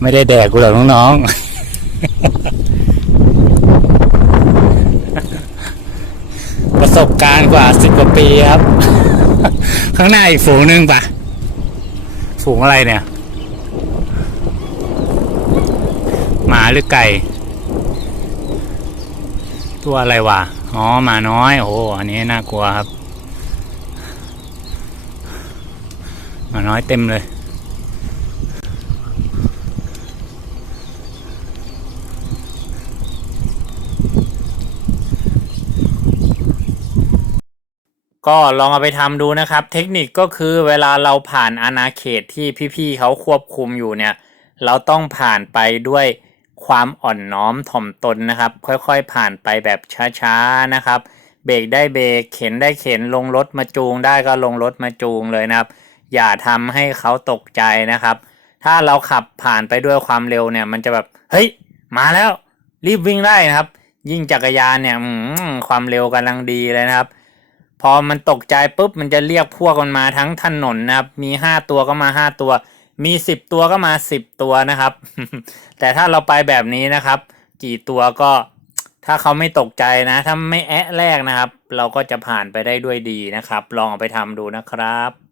ไม่ได้แดกกูหรอกน้องๆ ประสบการณ์กว่าสิบกว่าปีครับ ข้างหน้าอีกฝูงหนึงปะฝูงอะไรเนี่ย หมาหรือไก่ ตัวอะไรวะ อ๋อหมาน้อย โอ้โหอันนี้น่ากลัวครับหมาน้อยเต็มเลย ก็ลองเอาไปทำดูนะครับ เทคนิคก็คือเวลาเราผ่านอาณาเขตที่พี่ๆเขาควบคุมอยู่เนี่ย เราต้องผ่านไปด้วยความอ่อนน้อมถ่อมตนนะครับ ค่อยๆผ่านไปแบบช้าๆนะครับ เบรกได้เบรกเข็นได้เข็นลงรถมาจูงได้ก็ลงรถมาจูงเลยนะครับ อย่าทำให้เขาตกใจนะครับ ถ้าเราขับผ่านไปด้วยความเร็วเนี่ย มันจะแบบเฮ้ยมาแล้วรีบวิ่งได้นะครับ ยิ่งจักรยานเนี่ยความเร็วกำลังดีเลยนะครับ พอมันตกใจปุ๊บมันจะเรียกพวกมันมาทั้งถนนนะครับ มีห้าตัวก็มาห้าตัว มีสิบตัวก็มาสิบตัวนะครับ แต่ถ้าเราไปแบบนี้นะครับ กี่ตัวก็ถ้าเขาไม่ตกใจนะ ถ้าไม่แอะแรกนะครับ เราก็จะผ่านไปได้ด้วยดีนะครับ ลองเอาไปทำดูนะครับ